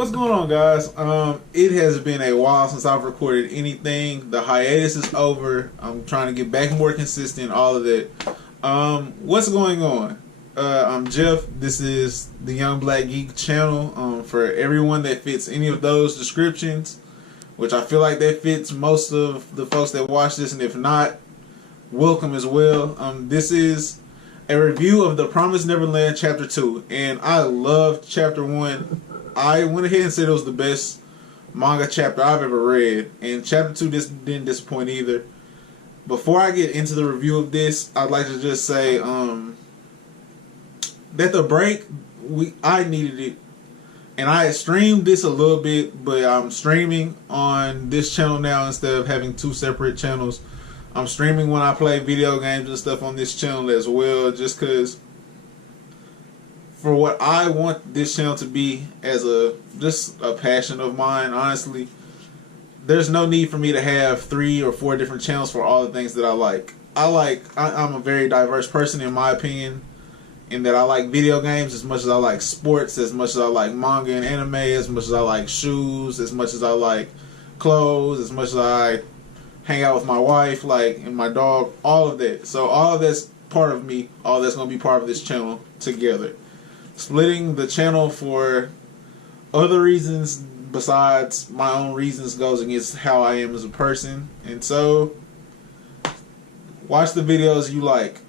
what's going on, guys? It has been a while since I've recorded anything. The hiatus is over. I'm trying to get back more consistent, all of that. What's going on? I'm Jeff. This is the Young Black Geek channel. For everyone that fits any of those descriptions, which I feel like that fits most of the folks that watch this, and if not, welcome as well. This is a review of The Promised Neverland Chapter 2, and I loved Chapter 1. I went ahead and said it was the best manga chapter I've ever read, and Chapter 2 didn't disappoint either. Before I get into the review of this, I'd like to just say that the break, I needed it, and I had streamed this a little bit, but I'm streaming on this channel now instead of having two separate channels. I'm streaming when I play video games and stuff on this channel as well, just because for what I want this channel to be as just a passion of mine, honestly, there's no need for me to have 3 or 4 different channels for all the things that I like. I'm a very diverse person in my opinion, in that I like video games as much as I like sports, as much as I like manga and anime, as much as I like shoes, as much as I like clothes, as much as I hang out with my wife, and my dog, all of that. So all of that's part of me, all that's going to be part of this channel together. Splitting the channel for other reasons besides my own reasons goes against how I am as a person. And so, watch the videos you like.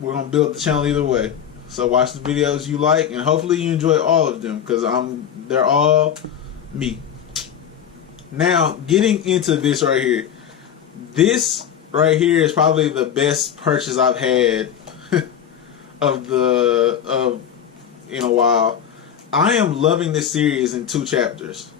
We're going to build the channel either way. So watch the videos you like, and hopefully you enjoy all of them, because they're all me. Now, getting into this right here. This right here is probably the best purchase I've had in a while. I am loving this series in 2 chapters.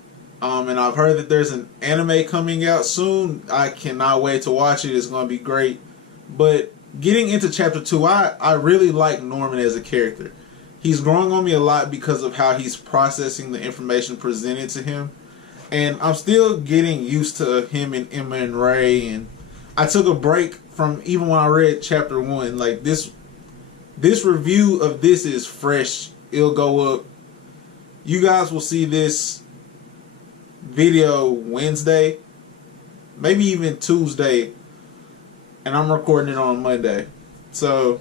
And I've heard that there's an anime coming out soon. I cannot wait to watch it. It's going to be great. But getting into chapter 2, I really like Norman as a character. He's growing on me a lot because of how he's processing the information presented to him. And I'm still getting used to him and Emma and Ray. And I took a break from even when I read chapter 1. Like this review of this is fresh. It'll go up. You guys will see this video Wednesday, maybe even Tuesday, and I'm recording it on Monday. So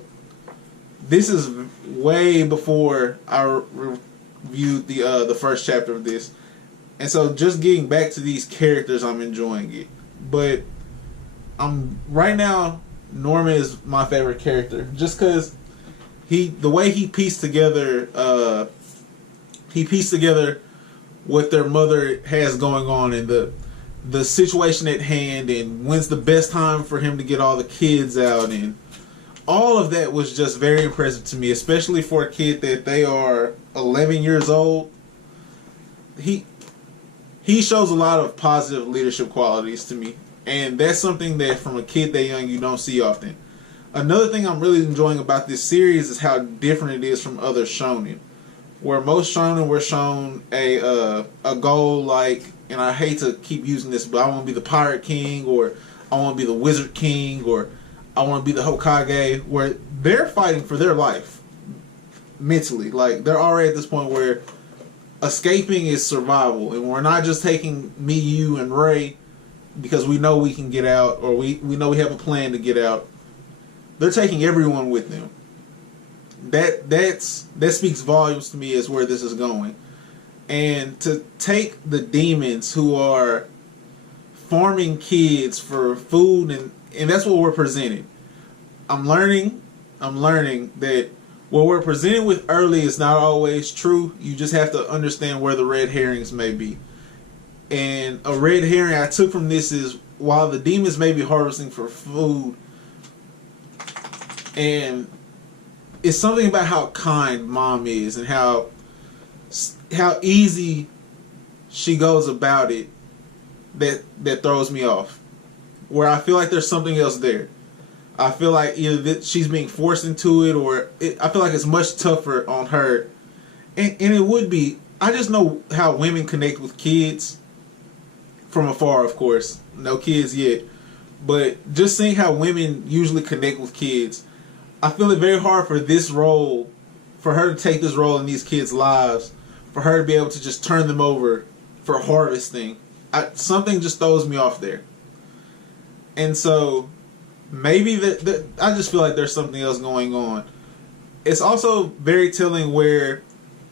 this is way before I reviewed the first chapter of this. And so just getting back to these characters, I'm enjoying it. But right now, Norman is my favorite character, just because the way he pieced together what their mother has going on, and the situation at hand, and when's the best time for him to get all the kids out, and all of that was just very impressive to me, especially for a kid that they are 11 years old. He shows a lot of positive leadership qualities to me, and that's something that from a kid that young you don't see often. Another thing I'm really enjoying about this series is how different it is from other shonen, where most shonen were shown a goal like, and I hate to keep using this, but I want to be the Pirate King, or I want to be the Wizard King, or I want to be the Hokage, where they're fighting for their life mentally. Like, they're already at this point where escaping is survival, and we're not just taking me, you, and Ray because we know we can get out, or we know we have a plan to get out. They're taking everyone with them. That speaks volumes to me as where this is going. And to take the demons who are farming kids for food, and that's what we're presented. I'm learning that what we're presented with early is not always true. You just have to understand where the red herrings may be. And a red herring I took from this is, while the demons may be harvesting for food, and it's something about how kind Mom is, and how easy she goes about it that throws me off. Where I feel like there's something else there. I feel like either she's being forced into it, or I feel like it's much tougher on her. And it would be. I just know how women connect with kids from afar, of course. No kids yet. But just seeing how women usually connect with kids, I feel it very hard for this role, for her to take this role in these kids' lives, for her to be able to just turn them over for harvesting. Something just throws me off there. And so maybe that I just feel like there's something else going on. It's also very telling where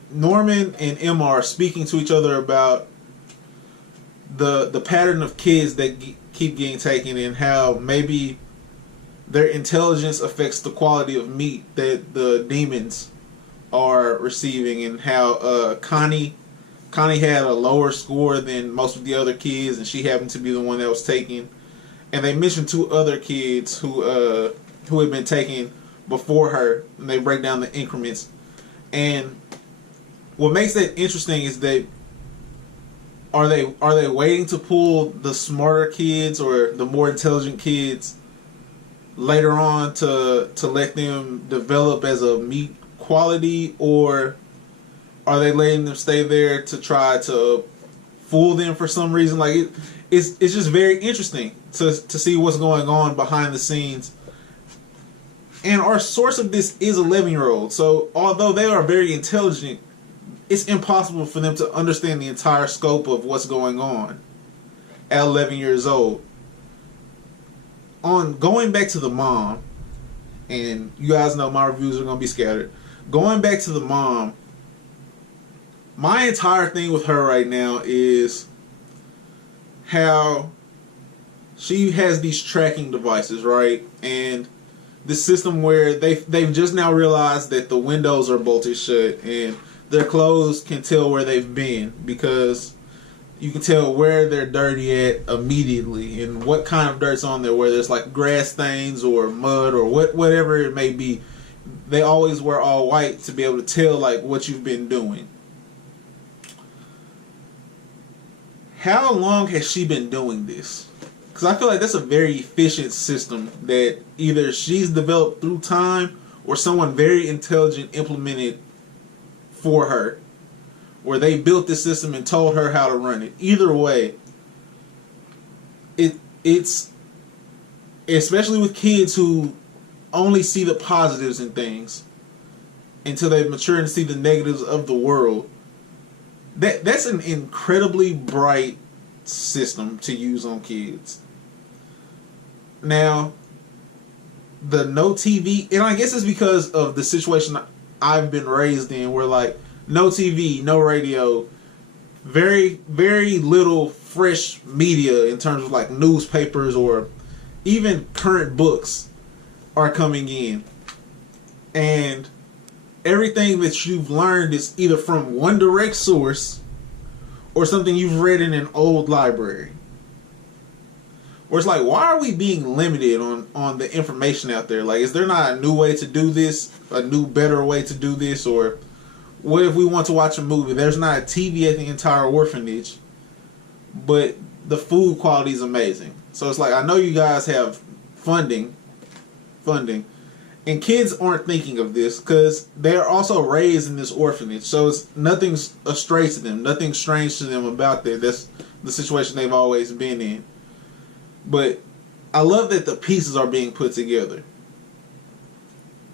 Norman and Emma are speaking to each other about the pattern of kids that keep getting taken, and how maybe their intelligence affects the quality of meat that the demons are receiving, and how Connie had a lower score than most of the other kids, and she happened to be the one that was taken. And they mentioned 2 other kids who had been taken before her, and they break down the increments. And what makes that interesting is that are they waiting to pull the smarter kids or the more intelligent kids later on to let them develop as a meat quality, or are they letting them stay there to try to fool them for some reason? Like it's just very interesting to see what's going on behind the scenes. And our source of this is 11-year-olds. So although they are very intelligent, it's impossible for them to understand the entire scope of what's going on at 11 years old. On going back to the mom, and you guys know my reviews are going to be scattered. Going back to the mom, my entire thing with her right now is how she has these tracking devices, right? And this system where they've just now realized that the windows are bolted shut, and their clothes can tell where they've been, because you can tell where they're dirty at immediately and what kind of dirt's on there, whether it's like grass stains or mud or whatever it may be. They always wear all white to be able to tell like what you've been doing. How long has she been doing this? Because I feel like that's a very efficient system that either she's developed through time or someone very intelligent implemented for her, where they built this system and told her how to run it. Either way, it's especially with kids who only see the positives in things until they mature and see the negatives of the world. That's an incredibly bright system to use on kids. Now, the no TV, and I guess it's because of the situation I've been raised in, where like no TV, no radio, very, very little fresh media in terms of like newspapers or even current books are coming in. And everything that you've learned is either from one direct source or something you've read in an old library. Where it's like, why are we being limited on the information out there? Like, is there not a new way to do this? A new, better way to do this? Or what if we want to watch a movie? There's not a TV at the entire orphanage, but the food quality is amazing. So it's like, I know you guys have funding, and kids aren't thinking of this because they're also raised in this orphanage. So nothing's astray to them, nothing strange to them about that. That's the situation they've always been in. But I love that the pieces are being put together.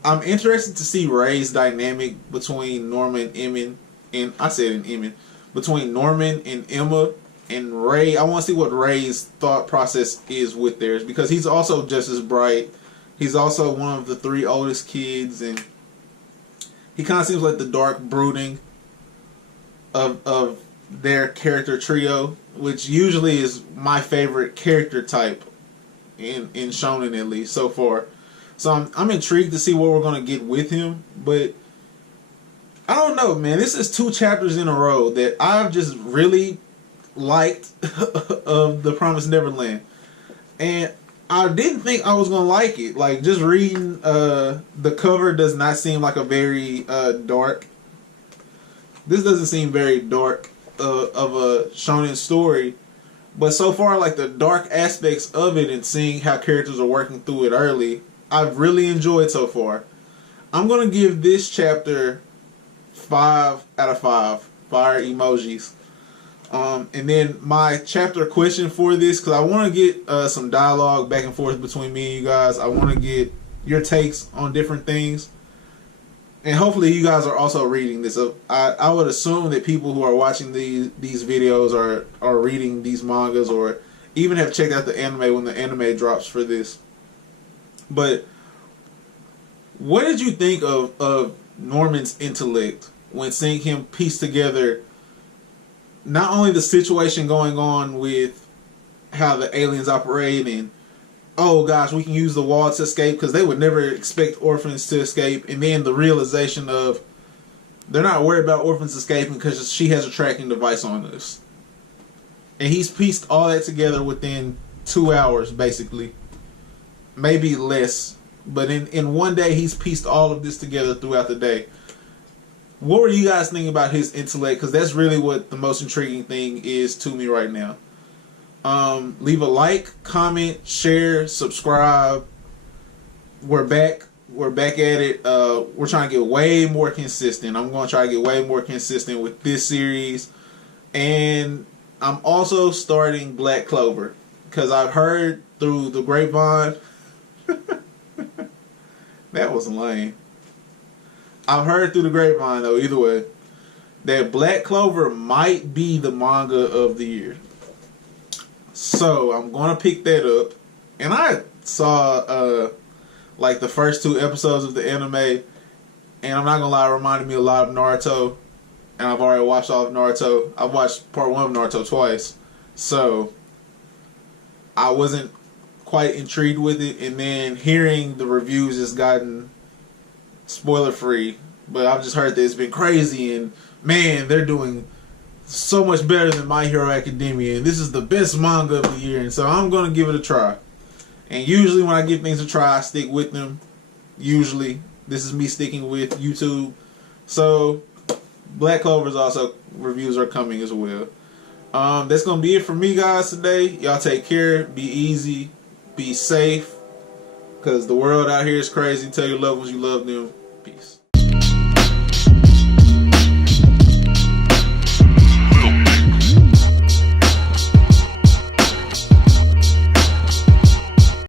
I'm interested to see Ray's dynamic between Norman and between Norman and Emma and Ray. I want to see what Ray's thought process is with theirs, because he's also just as bright. He's also one of the 3 oldest kids, and he kind of seems like the dark brooding of their character trio, which usually is my favorite character type in shonen, at least so far. So I'm intrigued to see what we're going to get with him, but I don't know, man. This is 2 chapters in a row that I've just really liked of The Promised Neverland, and I didn't think I was going to like it. Like, just reading the cover does not seem like a very dark. This doesn't seem very dark of a shonen story, but so far, like, the dark aspects of it and seeing how characters are working through it early, I've really enjoyed so far. I'm going to give this chapter 5 out of 5 fire emojis. And then my chapter question for this, because I want to get some dialogue back and forth between me and you guys. I want to get your takes on different things. and hopefully you guys are also reading this. I would assume that people who are watching these videos are reading these mangas, or even have checked out the anime when the anime drops for this. But what did you think of Norman's intellect when seeing him piece together not only the situation going on with how the aliens operate, and oh gosh, we can use the wall to escape, because they would never expect orphans to escape, and then the realization of they're not worried about orphans escaping because she has a tracking device on us. And he's pieced all that together within 2 hours, basically. Maybe less. But in one day, he's pieced all of this together throughout the day. What were you guys thinking about his intellect? Because that's really what the most intriguing thing is to me right now. Leave a like, comment, share, subscribe. We're back. We're back at it. We're trying to get way more consistent. I'm going to try to get way more consistent with this series. And I'm also starting Black Clover, because I've heard through the grapevine. That was lame. I've heard through the grapevine, though, either way, that Black Clover might be the manga of the year. So I'm going to pick that up. And I saw like the first 2 episodes of the anime, and I'm not going to lie, it reminded me a lot of Naruto. And I've already watched all of Naruto. I've watched part 1 of Naruto twice. So I wasn't quite intrigued with it. And then hearing the reviews has gotten spoiler free. But I've just heard that it's been crazy. And man, they're doing so much better than My Hero Academia. And this is the best manga of the year. And so I'm going to give it a try. And usually when I give things a try, I stick with them. Usually. This is me sticking with YouTube. So Black Clover's also reviews are coming as well. That's going to be it for me, guys, today. Y'all take care. Be easy. Be safe. Because the world out here is crazy. Tell your loved ones you love them. Peace.